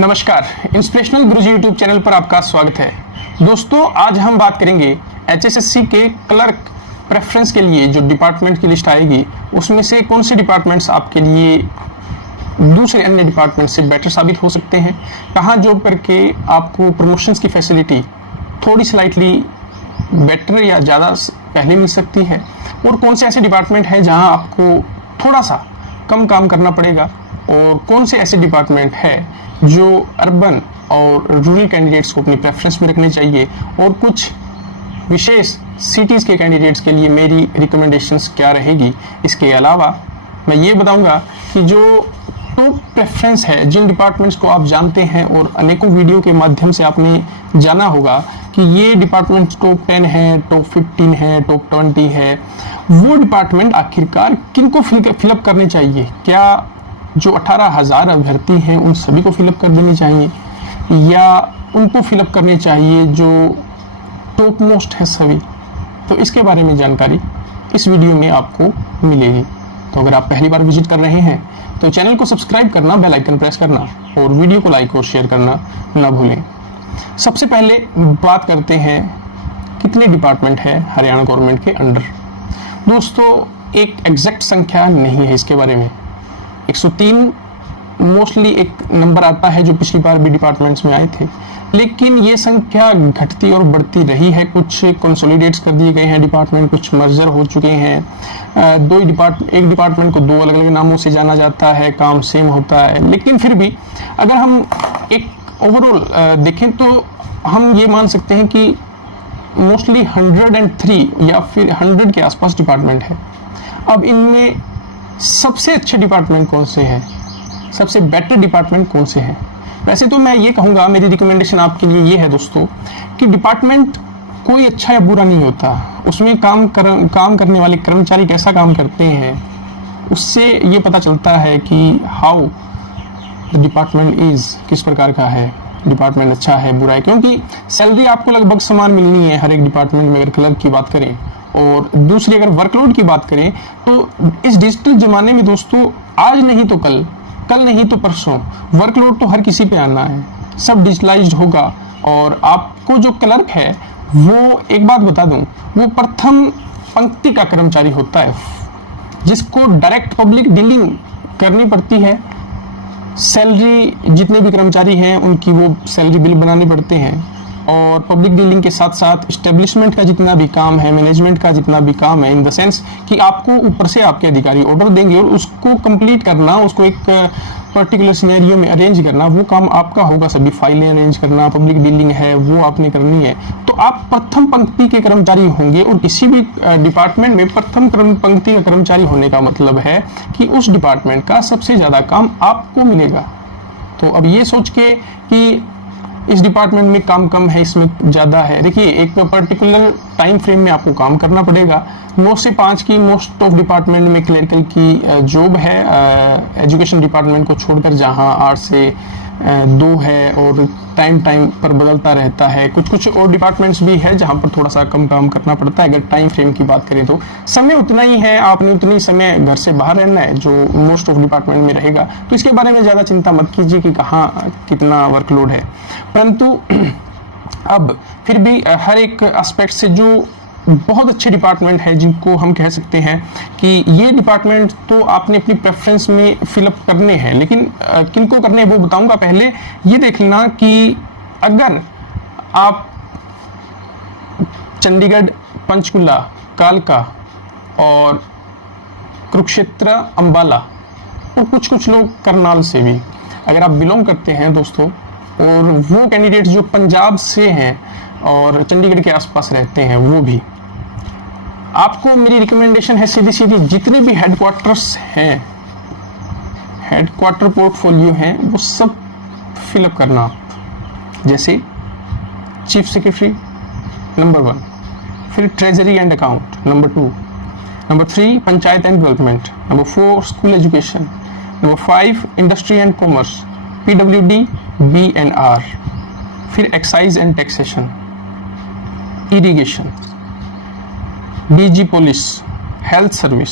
नमस्कार, इंस्पिरेशनल गुरुजी YouTube channel पर आपका स्वागत है। दोस्तों, आज हम बात करेंगे एचएसएससी के क्लर्क प्रेफरेंस के लिए जो डिपार्टमेंट की लिस्ट आएगी उसमें से कौन से डिपार्टमेंट्स आपके लिए दूसरे अन्य डिपार्टमेंट से बेटर साबित हो सकते हैं, कहाँ जॉब करके आपको प्रमोशंस की फैसिलिटी थोड़ी स्लाइटली बेटर या ज़्यादा पहले मिल सकती है, और कौन से ऐसे डिपार्टमेंट हैं जहाँ आपको थोड़ा सा कम काम करना पड़ेगा, और कौन से ऐसे डिपार्टमेंट है जो अर्बन और रूरल कैंडिडेट्स को अपनी प्रेफरेंस में रखने चाहिए, और कुछ विशेष सिटीज़ के कैंडिडेट्स के लिए मेरी रिकमेंडेशंस क्या रहेगी। इसके अलावा मैं ये बताऊंगा कि जो टॉप प्रेफरेंस है, जिन डिपार्टमेंट्स को आप जानते हैं और अनेकों वीडियो के माध्यम से आपने जाना होगा कि ये डिपार्टमेंट टॉप 10 है, टॉप 15 है, टॉप 20 है, वो डिपार्टमेंट आखिरकार किनको फिलअप करने चाहिए। क्या जो 18,000 अभ्यर्थी हैं उन सभी को फिलअप कर देनी चाहिए, या उनको फिलअप करने चाहिए जो टॉप मोस्ट है सभी। तो इसके बारे में जानकारी इस वीडियो में आपको मिलेगी। तो अगर आप पहली बार विजिट कर रहे हैं तो चैनल को सब्सक्राइब करना, बेल आइकन प्रेस करना और वीडियो को लाइक और शेयर करना ना भूलें। सबसे पहले बात करते हैं कितने डिपार्टमेंट है हरियाणा गवर्नमेंट के अंडर। दोस्तों, एक एग्जैक्ट संख्या नहीं है इसके बारे में। 103 मोस्टली एक नंबर आता है जो पिछली बार भी डिपार्टमेंट्स में आए थे, लेकिन ये संख्या घटती और बढ़ती रही है। कुछ कंसोलिडेट्स कर दिए गए हैं डिपार्टमेंट, कुछ मर्जर हो चुके हैं। एक डिपार्टमेंट को 2 अलग अलग नामों से जाना जाता है, काम सेम होता है, लेकिन फिर भी अगर हम एक ओवरऑल देखें तो हम ये मान सकते हैं कि मोस्टली 103 या फिर 100 के आसपास डिपार्टमेंट है। अब इनमें सबसे अच्छे डिपार्टमेंट कौन से हैं, सबसे बेटर डिपार्टमेंट कौन से हैं। वैसे तो मैं ये कहूँगा, मेरी रिकमेंडेशन आपके लिए ये है दोस्तों, कि डिपार्टमेंट कोई अच्छा या बुरा नहीं होता, उसमें काम करने वाले कर्मचारी कैसा काम करते हैं उससे ये पता चलता है कि हाउ द डिपार्टमेंट इज़, किस प्रकार का है डिपार्टमेंट, अच्छा है बुरा है। क्योंकि सैलरी आपको लगभग समान मिलनी है हर एक डिपार्टमेंट में अगर क्लर्क की बात करें, और दूसरी अगर वर्कलोड की बात करें तो इस डिजिटल जमाने में दोस्तों आज नहीं तो कल, कल नहीं तो परसों वर्कलोड तो हर किसी पे आना है, सब डिजिटलाइज्ड होगा। और आपको जो क्लर्क है वो, एक बात बता दूं, वो प्रथम पंक्ति का कर्मचारी होता है जिसको डायरेक्ट पब्लिक डीलिंग करनी पड़ती है। सैलरी जितने भी कर्मचारी हैं उनकी वो सैलरी बिल बनाने पड़ते हैं, और पब्लिक डीलिंग के साथ साथ इस्टेब्लिशमेंट का जितना भी काम है, मैनेजमेंट का जितना भी काम है, इन द सेंस कि आपको ऊपर से आपके अधिकारी ऑर्डर देंगे और उसको कंप्लीट करना, उसको एक पर्टिकुलर सिनेरियो में अरेंज करना, वो काम आपका होगा। सभी फाइलें अरेंज करना, पब्लिक डीलिंग है वो आपने करनी है। तो आप प्रथम पंक्ति के कर्मचारी होंगे, और किसी भी डिपार्टमेंट में प्रथम पंक्ति का कर्मचारी होने का मतलब है कि उस डिपार्टमेंट का सबसे ज़्यादा काम आपको मिलेगा। तो अब ये सोच के कि इस डिपार्टमेंट में काम कम है, इसमें ज़्यादा है, देखिए एक पर्टिकुलर टाइम फ्रेम में आपको काम करना पड़ेगा। 9 से 5 की मोस्ट ऑफ डिपार्टमेंट में क्लरिकल की जॉब है, एजुकेशन डिपार्टमेंट को छोड़कर, जहां 8 से 2 है, और टाइम पर बदलता रहता है। कुछ और डिपार्टमेंट्स भी है जहां पर थोड़ा सा कम काम करना पड़ता है। अगर टाइम फ्रेम की बात करें तो समय उतना ही है, आपने उतनी समय घर से बाहर रहना है जो मोस्ट ऑफ डिपार्टमेंट में रहेगा। तो इसके बारे में ज़्यादा चिंता मत कीजिए कि कहाँ कितना वर्कलोड है। परंतु अब फिर भी हर एक एस्पेक्ट से जो बहुत अच्छे डिपार्टमेंट है जिनको हम कह सकते हैं कि ये डिपार्टमेंट तो आपने अपनी प्रेफरेंस में फिलअप करने हैं, लेकिन किनको करने वो बताऊंगा। पहले ये देख लेना कि अगर आप चंडीगढ़, पंचकुला, कालका और कुरुक्षेत्र, अंबाला, और कुछ लोग करनाल से भी अगर आप बिलोंग करते हैं दोस्तों, और वो कैंडिडेट्स जो पंजाब से हैं और चंडीगढ़ के आसपास रहते हैं, वो भी, आपको मेरी रिकमेंडेशन है सीधी जितने भी हेडक्वार्टर्स हैं, हेडक्वार्टर पोर्टफोलियो हैं, वो सब फिलअप करना। जैसे चीफ सेक्रेटरी नंबर 1, फिर treasury and account number 2, number 3 panchayat and development, number 4 school education, number 5 industry and commerce, PWD, B&R, फिर excise and taxation, irrigation, DG police, health service,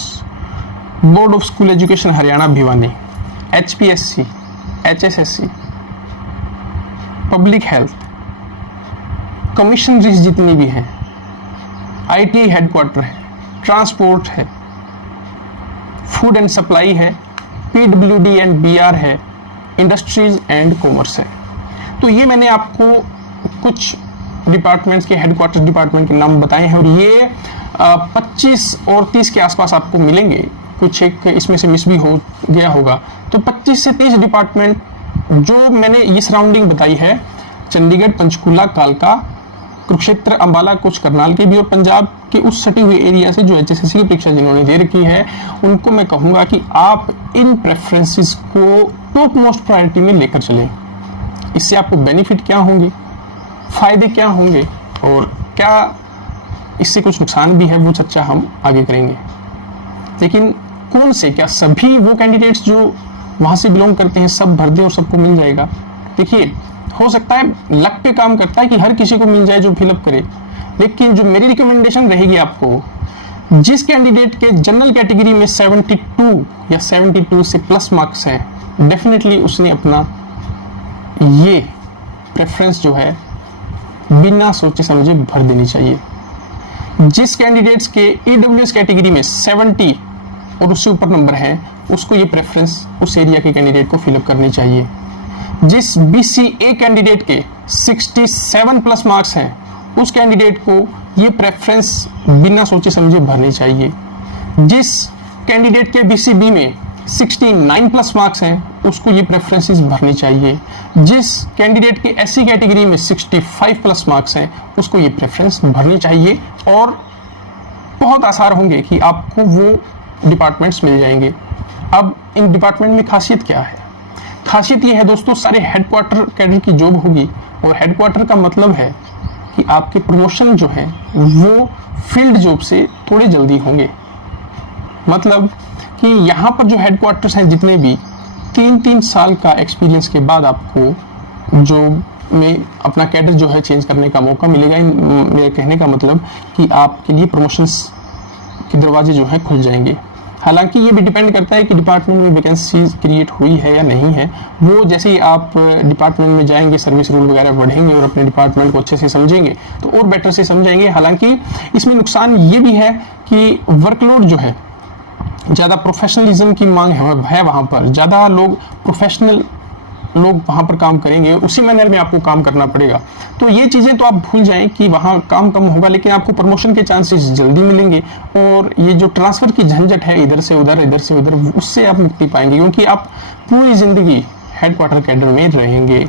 board of school education Haryana Bhiwani, HPSC, HSSC, public health, commissionaries जितनी भी हैं, IT headquarter है, transport है, food and supply है, PWD and BR है, industries and commerce है। तो ये मैंने आपको कुछ डिपार्टमेंट्स के हेडक्वार्टर डिपार्टमेंट के नाम बताए हैं और ये 25 और 30 के आसपास आपको मिलेंगे, कुछ एक इसमें से मिस भी हो गया होगा। तो 25 से 30 डिपार्टमेंट जो मैंने ये सराउंडिंग बताई है, चंडीगढ़, पंचकूला, कालका, कुरुक्षेत्र, अंबाला, कुछ करनाल के भी और पंजाब के उस सटे हुए एरिया से जो एचएसएससी की परीक्षा जिन्होंने दे रखी है, उनको मैं कहूँगा कि आप इन प्रेफरेंसेस को टॉप मोस्ट प्रायोरिटी में लेकर चलें। इससे आपको बेनिफिट क्या होंगे, फायदे क्या होंगे और क्या इससे कुछ नुकसान भी है, वो चर्चा हम आगे करेंगे। लेकिन कौन से, क्या सभी वो कैंडिडेट्स जो वहाँ से बिलोंग करते हैं सब भर दें और सबको मिल जाएगा? देखिए, हो सकता है लक पे काम करता है कि हर किसी को मिल जाए जो फिलअप करे, लेकिन जो मेरी रिकमेंडेशन रहेगी आपको, जिस कैंडिडेट के जनरल कैटेगरी में 72 या 72 से प्लस मार्क्स हैं, डेफिनेटली उसने अपना ये प्रेफरेंस जो है बिना सोचे समझे भर देनी चाहिए। जिस कैंडिडेट्स के ईडब्ल्यूएस कैटेगरी में 70 और उससे ऊपर नंबर है, उसको ये प्रेफरेंस उस एरिया के कैंडिडेट को फिलअप करनी चाहिए। जिस बीसीए कैंडिडेट के 67 प्लस मार्क्स हैं, उस कैंडिडेट को ये प्रेफरेंस बिना सोचे समझे भरनी चाहिए। जिस कैंडिडेट के बीसीबी में 69 प्लस मार्क्स हैं, उसको ये प्रेफरेंसेस भरनी चाहिए। जिस कैंडिडेट के एससी कैटेगरी में 65 प्लस मार्क्स हैं, उसको ये प्रेफरेंस भरनी चाहिए और बहुत आसार होंगे कि आपको वो डिपार्टमेंट्स मिल जाएंगे। अब इन डिपार्टमेंट में खासियत क्या है? खासियत ये है दोस्तों, सारे हेडक्वार्टर कैडर की जॉब होगी और हेडक्वार्टर का मतलब है कि आपके प्रमोशन जो है वो फील्ड जॉब से थोड़े जल्दी होंगे। मतलब कि यहाँ पर जो हेडक्वार्टर्स हैं जितने भी, 3-3 साल का एक्सपीरियंस के बाद आपको जॉब में अपना कैडर जो है चेंज करने का मौका मिलेगा। मेरे कहने का मतलब कि आपके लिए प्रमोशंस के दरवाजे जो हैं खुल जाएंगे। हालांकि ये भी डिपेंड करता है कि डिपार्टमेंट में वैकेंसी क्रिएट हुई है या नहीं है। वो जैसे ही आप डिपार्टमेंट में जाएंगे, सर्विस रूल वगैरह पढ़ेंगे और अपने डिपार्टमेंट को अच्छे से समझेंगे तो और बेटर से समझेंगे। हालांकि इसमें नुकसान ये भी है कि वर्कलोड जो है, ज़्यादा प्रोफेशनलिज्म की मांग है वहाँ पर, ज़्यादा लोग प्रोफेशनल लोग वहाँ पर काम करेंगे, उसी मैनर में आपको काम करना पड़ेगा। तो ये चीज़ें तो आप भूल जाएं कि वहाँ काम कम होगा, लेकिन आपको प्रमोशन के चांसेस जल्दी मिलेंगे और ये जो ट्रांसफ़र की झंझट है इधर से उधर, उससे आप मुक्ति पाएंगे, क्योंकि आप पूरी ज़िंदगी हेडक्वार्टर कैडर में रहेंगे।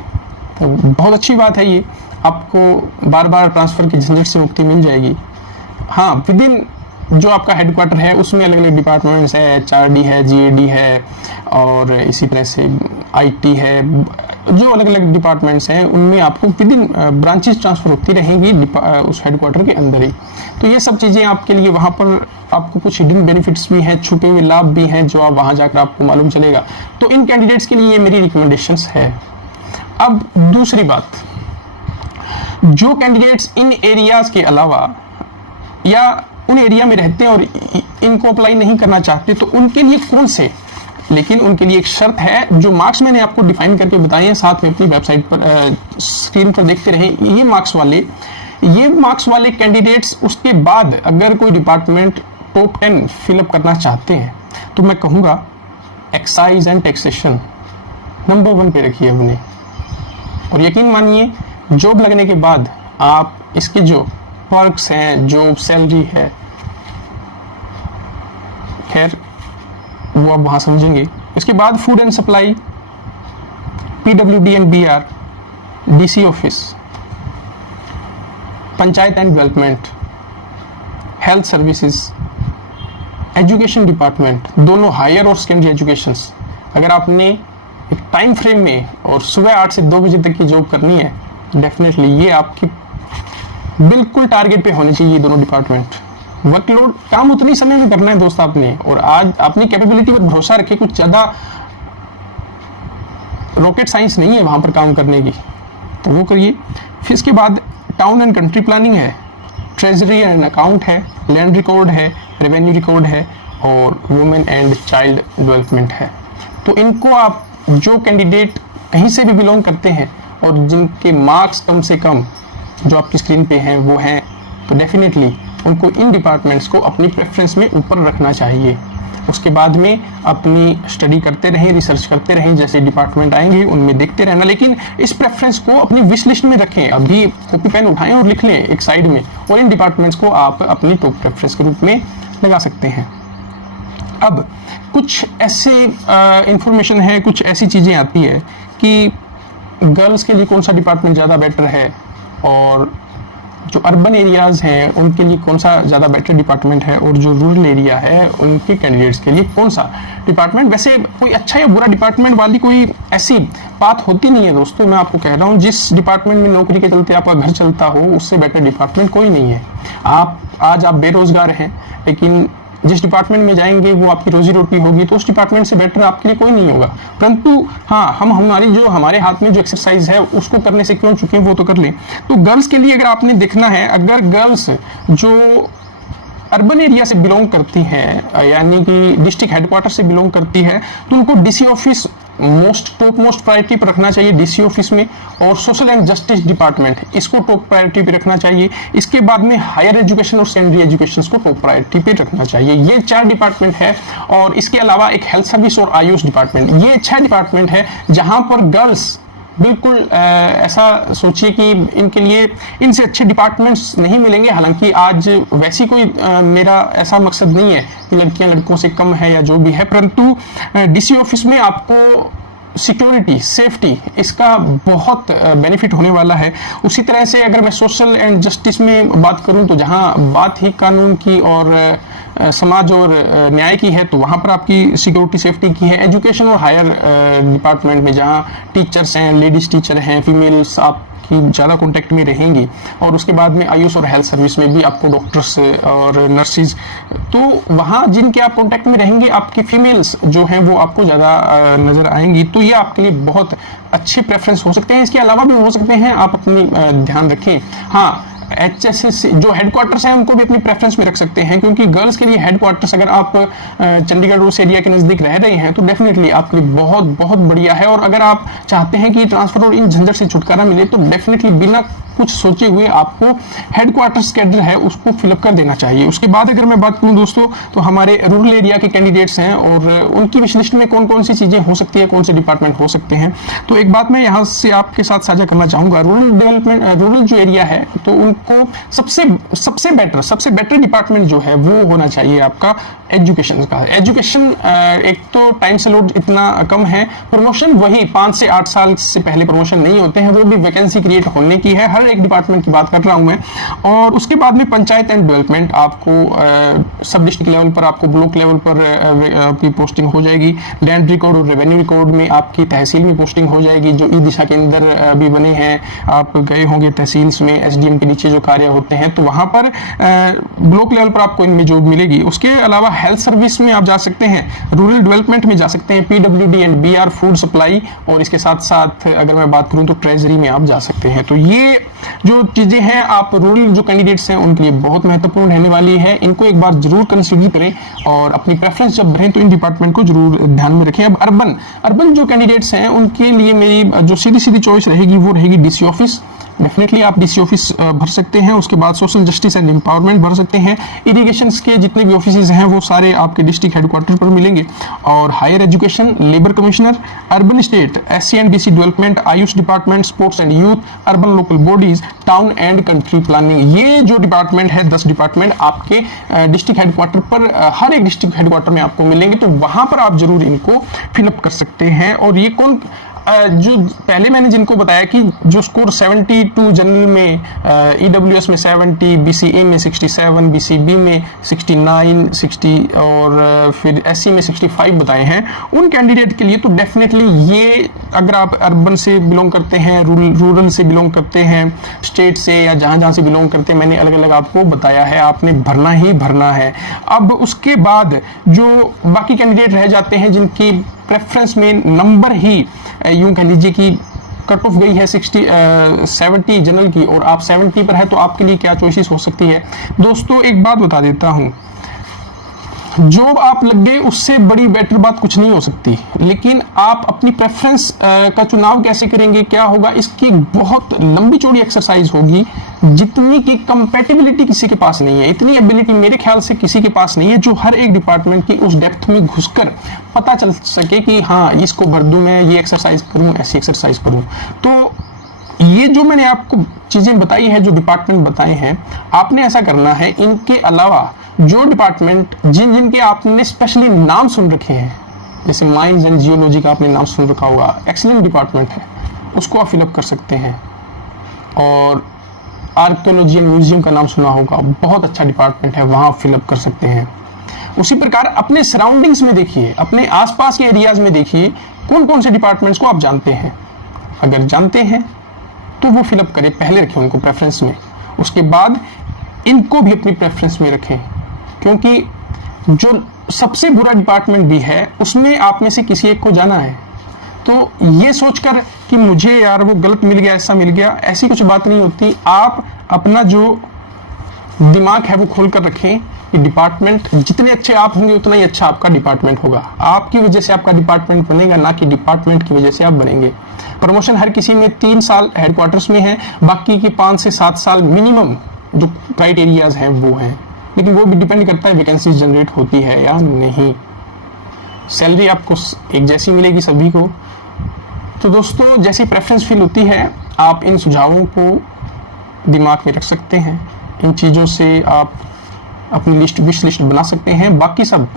तो बहुत अच्छी बात है ये, आपको बार बार ट्रांसफ़र की झंझट से मुक्ति मिल जाएगी। हाँ, विद इन जो आपका हेडक्वार्टर है उसमें अलग अलग डिपार्टमेंट्स है, एचआरडी है, जीएडी है और इसी तरह से आईटी है, जो अलग अलग डिपार्टमेंट्स हैं उनमें आपको विद इन ब्रांचेस ट्रांसफर होती रहेंगी उस हेडक्वार्टर के अंदर ही। तो ये सब चीज़ें आपके लिए वहाँ पर आपको कुछ हिडन बेनिफिट्स भी हैं, छुपे हुए लाभ भी हैं जो आप वहाँ जाकर आपको मालूम चलेगा। तो इन कैंडिडेट्स के लिए ये मेरी रिकमेंडेशंस है। अब दूसरी बात, जो कैंडिडेट्स इन एरियाज के अलावा या उन एरिया में रहते हैं और इनको अप्लाई नहीं करना चाहते, तो उनके लिए कौन से, लेकिन उनके लिए एक शर्त है, जो मार्क्स मैंने आपको डिफाइन करके बताए हैं साथ में अपनी वेबसाइट पर स्क्रीन पर देखते रहें। ये मार्क्स वाले कैंडिडेट्स उसके बाद अगर कोई डिपार्टमेंट टॉप 10 फिलअप करना चाहते हैं तो मैं कहूँगा एक्साइज एंड टैक्सेशन नंबर 1 पे रखिए अपने, और यकीन मानिए जॉब लगने के बाद आप इसके जो पर्क्स हैं, जो सैलरी है, खैर वो आप वहाँ समझेंगे। इसके बाद food and supply, PWD and BR, DC office, panchayat and development, health services, education department, दोनों हायर और सेकेंडरी एजुकेशंस। अगर आपने एक टाइम फ्रेम में और सुबह 8 से 2 बजे तक की जॉब करनी है, डेफिनेटली ये आपकी बिल्कुल टारगेट पे होने चाहिए ये दोनों डिपार्टमेंट। वर्कलोड काम उतनी समय में करना है दोस्त आपने, और आज अपनी कैपेबिलिटी पर भरोसा रखे, कुछ ज़्यादा रॉकेट साइंस नहीं है वहाँ पर काम करने की, तो वो करिए। फिर इसके बाद टाउन एंड कंट्री प्लानिंग है, ट्रेजरी एंड अकाउंट है, लैंड रिकॉर्ड है, रेवेन्यू रिकॉर्ड है और वुमेन एंड चाइल्ड डेवलपमेंट है। तो इनको आप जो कैंडिडेट कहीं से भी बिलोंग करते हैं और जिनके मार्क्स कम से कम जो आपकी स्क्रीन पे हैं वो हैं, तो डेफिनेटली उनको इन डिपार्टमेंट्स को अपनी प्रेफरेंस में ऊपर रखना चाहिए। उसके बाद में अपनी स्टडी करते रहें, रिसर्च करते रहें, जैसे डिपार्टमेंट आएंगे उनमें देखते रहना, लेकिन इस प्रेफरेंस को अपनी विश लिस्ट में रखें। अभी कॉपी पेन उठाएं और लिख लें एक साइड में, और इन डिपार्टमेंट्स को आप अपनी टॉप प्रेफरेंस के रूप में लगा सकते हैं। अब कुछ ऐसे इंफॉर्मेशन है, कुछ ऐसी चीज़ें आती है कि गर्ल्स के लिए कौन सा डिपार्टमेंट ज़्यादा बेटर है, और जो अर्बन एरियाज़ हैं उनके लिए कौन सा ज़्यादा बेटर डिपार्टमेंट है, और जो रूरल एरिया है उनके कैंडिडेट्स के लिए कौन सा डिपार्टमेंट। वैसे कोई अच्छा या बुरा डिपार्टमेंट वाली कोई ऐसी बात होती नहीं है दोस्तों, मैं आपको कह रहा हूँ जिस डिपार्टमेंट में नौकरी के चलते आपका घर चलता हो उससे बेटर डिपार्टमेंट कोई नहीं है। आज आप बेरोजगार हैं, लेकिन जिस डिपार्टमेंट में जाएंगे वो आपकी रोजी रोटी होगी, तो उस डिपार्टमेंट से बेटर आपके लिए कोई नहीं होगा। परंतु हाँ, हमारे हाथ में जो एक्सरसाइज है उसको करने से क्यों चुके हैं वो तो कर लें। तो गर्ल्स के लिए अगर आपने देखना है, अगर गर्ल्स जो अर्बन एरिया से बिलोंग करती हैं, यानी कि डिस्ट्रिक्ट हेडक्वार्टर से बिलोंग करती है, तो उनको DC office top most priority पर रखना चाहिए डीसी ऑफिस में, और सोशल एंड जस्टिस डिपार्टमेंट इसको टॉप प्रायोरिटी पे रखना चाहिए। इसके बाद में हायर एजुकेशन और सेकेंडरी एजुकेशन को टॉप प्रायोरिटी पे रखना चाहिए। ये 4 डिपार्टमेंट है, और इसके अलावा एक हेल्थ सर्विस और आयुष डिपार्टमेंट, ये 6 डिपार्टमेंट है जहां पर गर्ल्स बिल्कुल ऐसा सोचिए कि इनके लिए इनसे अच्छे डिपार्टमेंट्स नहीं मिलेंगे। हालांकि आज वैसी कोई मेरा ऐसा मकसद नहीं है कि लड़कियां लड़कों से कम है या जो भी है, परंतु डीसी ऑफिस में आपको सिक्योरिटी, सेफ्टी, इसका बहुत बेनिफिट होने वाला है। उसी तरह से अगर मैं सोशल एंड जस्टिस में बात करूं, तो जहां बात ही कानून की और समाज और न्याय की है, तो वहाँ पर आपकी सिक्योरिटी सेफ्टी की है। एजुकेशन और हायर डिपार्टमेंट में जहाँ टीचर्स हैं, लेडीज टीचर हैं, फीमेल्स आपकी ज़्यादा कॉन्टेक्ट में रहेंगी, और उसके बाद में आयुष और हेल्थ सर्विस में भी आपको डॉक्टर्स और नर्सिस, तो वहाँ जिनके आप कॉन्टेक्ट में रहेंगे आपकी फीमेल्स जो हैं वो आपको ज़्यादा नज़र आएंगी, तो ये आपके लिए बहुत अच्छे प्रेफरेंस हो सकते हैं। इसके अलावा भी हो सकते हैं, आप अपनी ध्यान रखें। हाँ, HSS जो हेडक्वार्टर्स हैं उनको भी अपनी प्रेफरेंस में रख सकते हैं, क्योंकि गर्ल्स के लिए हेडक्वार्टर्स अगर आप चंडीगढ़ रूस एरिया के नज़दीक रह रहे हैं तो डेफिनेटली आपके लिए बहुत बहुत बढ़िया है। और अगर आप चाहते हैं कि ट्रांसफर और इन झंझट से छुटकारा मिले, तो डेफिनेटली बिना कुछ सोचे हुए आपको हेडक्वार्टर्स कैडर है उसको फिलअप कर देना चाहिए। उसके बाद अगर मैं बात करूं दोस्तों, तो हमारे रूरल एरिया के कैंडिडेट्स हैं और उनकी विश लिस्ट में कौन कौन सी चीज़ें हो सकती है, कौन से डिपार्टमेंट हो सकते हैं। तो एक बात मैं यहाँ से आपके साथ साझा करना चाहूँगा, रूरल जो एरिया है तो उनको सबसे बेटर डिपार्टमेंट जो है वो होना चाहिए आपका एजुकेशन का। एजुकेशन एक तो टाइम स्लॉट इतना कम है, प्रमोशन वही 5 से 8 साल से पहले प्रमोशन नहीं होते हैं, वो भी वैकेंसी क्रिएट होने की है। हर एक डिपार्टमेंट की बात कर रहा हूं मैं। और उसके बाद में पंचायत एंड डेवलपमेंट, आपको सब डिस्ट्रिक्ट लेवल पर, आपको ब्लॉक लेवल पर आपकी पोस्टिंग हो जाएगी। लैंड रिकॉर्ड और रेवेन्यू रिकॉर्ड में आपकी तहसील में पोस्टिंग हो जाएगी, जो ई दिशा के अंदर अभी बने हैं। आप गए होंगे तहसील्स में, SDM के नीचे जो कार्य होते हैं, तो वहां पर ब्लॉक लेवल पर आपको इनमें जॉब मिलेगी। उसके अलावा हेल्थ सर्विस में आप जा सकते हैं, रूरल डेवलपमेंट में जा सकते हैं, PWD and BR food supply, और इसके साथ साथ अगर मैं बात करूं तो ट्रेजरी में आप जा सकते हैं। तो ये जो चीजें हैं आप रूरल जो कैंडिडेट्स हैं उनके लिए बहुत महत्वपूर्ण रहने वाली है। इनको एक बार जरूर कंसीडर करें और अपनी प्रेफरेंस जब भरें तो इन डिपार्टमेंट को जरूर ध्यान में रखें। अब अर्बन जो कैंडिडेट्स हैं उनके लिए मेरी जो सीधी चॉइस रहेगी वो रहेगी डीसी ऑफिस। डेफिनेटली आप डीसी ऑफिस भर सकते हैं। उसके बाद सोशल जस्टिस एंड एम्पावरमेंट भर सकते हैं। इरिगेशन के जितने भी ऑफिस हैं वो सारे आपके डिस्ट्रिक्ट हेडक्वार्टर पर मिलेंगे। और higher education, labour commissioner, urban state, SC and BC development, Ayush department, sports and youth, urban local bodies, town and country planning, ये जो डिपार्टमेंट है 10 डिपार्टमेंट आपके डिस्ट्रिक्ट हेडक्वार्टर पर, हर एक डिस्ट्रिक्ट हेडक्वार्टर में आपको मिलेंगे। तो वहां पर आप जरूर इनको फिलअप कर सकते हैं। और ये कौन जो पहले मैंने जिनको बताया कि जो स्कोर 72 जनरल में, EWS में 70, BCA में 67, BCB में 69, 60 और फिर SC में 65 बताए हैं, उन कैंडिडेट के लिए तो डेफिनेटली ये, अगर आप अर्बन से बिलोंग करते हैं, रूरल से बिलोंग करते हैं, स्टेट से या जहाँ से बिलोंग करते हैं, मैंने अलग अलग आपको बताया है, आपने भरना ही भरना है। अब उसके बाद जो बाकी कैंडिडेट रह जाते हैं जिनकी प्रेफरेंस में नंबर ही यूं कह लीजिए कि कट ऑफ गई है 70 जनरल की और आप 70 पर है, तो आपके लिए क्या चॉइसेस हो सकती है। दोस्तों एक बात बता देता हूं, जॉब आप लग गए उससे बड़ी बेटर बात कुछ नहीं हो सकती, लेकिन आप अपनी प्रेफरेंस का चुनाव कैसे करेंगे, क्या होगा, इसकी बहुत लंबी चौड़ी एक्सरसाइज होगी, जितनी की कंपेटिबिलिटी किसी के पास नहीं है, इतनी एबिलिटी मेरे ख्याल से किसी के पास नहीं है जो हर एक डिपार्टमेंट की उस डेप्थ में घुसकर पता चल सके कि हाँ इसको भर दूं मैं, ये एक्सरसाइज करूं, ऐसी एक्सरसाइज करूं। तो ये जो मैंने आपको चीजें बताई है, जो डिपार्टमेंट बताए हैं, आपने ऐसा करना है। इनके अलावा जो डिपार्टमेंट जिनके आपने स्पेशली नाम सुन रखे हैं, जैसे माइंस एंड जियोलॉजी का आपने नाम सुन रखा होगा, एक्सीलेंट डिपार्टमेंट है, उसको आप फिलअप कर सकते हैं। और आर्कियोलॉजी एंड म्यूजियम का नाम सुना होगा, बहुत अच्छा डिपार्टमेंट है, वहां फिलअप कर सकते हैं। उसी प्रकार अपने सराउंडिंग्स में देखिए, अपने आसपास के एरियाज में देखिए कौन कौन से डिपार्टमेंट्स को आप जानते हैं। अगर जानते हैं तो वो फिलअप करें, पहले रखें उनको प्रेफरेंस में, उसके बाद इनको भी अपनी प्रेफरेंस में रखें, क्योंकि जो सबसे बुरा डिपार्टमेंट भी है उसमें आप में से किसी एक को जाना है। तो ये सोचकर कि मुझे यार वो गलत मिल गया, ऐसा मिल गया, ऐसी कुछ बात नहीं होती। आप अपना जो दिमाग है वो खोल कर रखें कि डिपार्टमेंट जितने अच्छे आप होंगे उतना ही अच्छा आपका डिपार्टमेंट होगा। आपकी वजह से आपका डिपार्टमेंट बनेगा, ना कि डिपार्टमेंट की वजह से आप बनेंगे। प्रमोशन हर किसी में 3 साल हेडक्वार्टर्स में है, बाकी के 5 से 7 साल मिनिमम जो क्राइटेरियाज हैं वो हैं, लेकिन वो भी डिपेंड करता है वैकेंसी जनरेट होती है या नहीं। सैलरी आपको एक जैसी मिलेगी सभी को। तो दोस्तों, जैसी प्रेफरेंस फील होती है आप इन सुझावों को दिमाग में रख सकते हैं, इन चीज़ों से आप अपनी विश लिस्ट बना सकते हैं। बाकी सब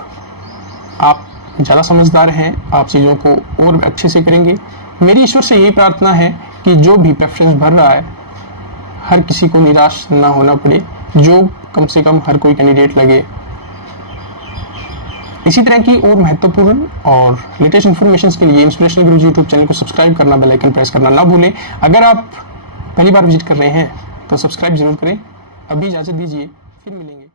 आप ज़्यादा समझदार हैं, आप चीज़ों को और अच्छे से करेंगे। मेरी ईश्वर से यही प्रार्थना है कि जो भी प्रेफरेंस भर रहा है हर किसी को निराश ना होना पड़े, जो कम से कम हर कोई कैंडिडेट लगे। इसी तरह की और महत्वपूर्ण और लेटेस्ट इन्फॉर्मेशन के लिए इंस्पिरेशनल गुरुजी यूट्यूब चैनल को सब्सक्राइब करना, बेल आइकन प्रेस करना ना भूलें। अगर आप पहली बार विजिट कर रहे हैं तो सब्सक्राइब जरूर करें। अभी इजाज़त दीजिए, फिर मिलेंगे।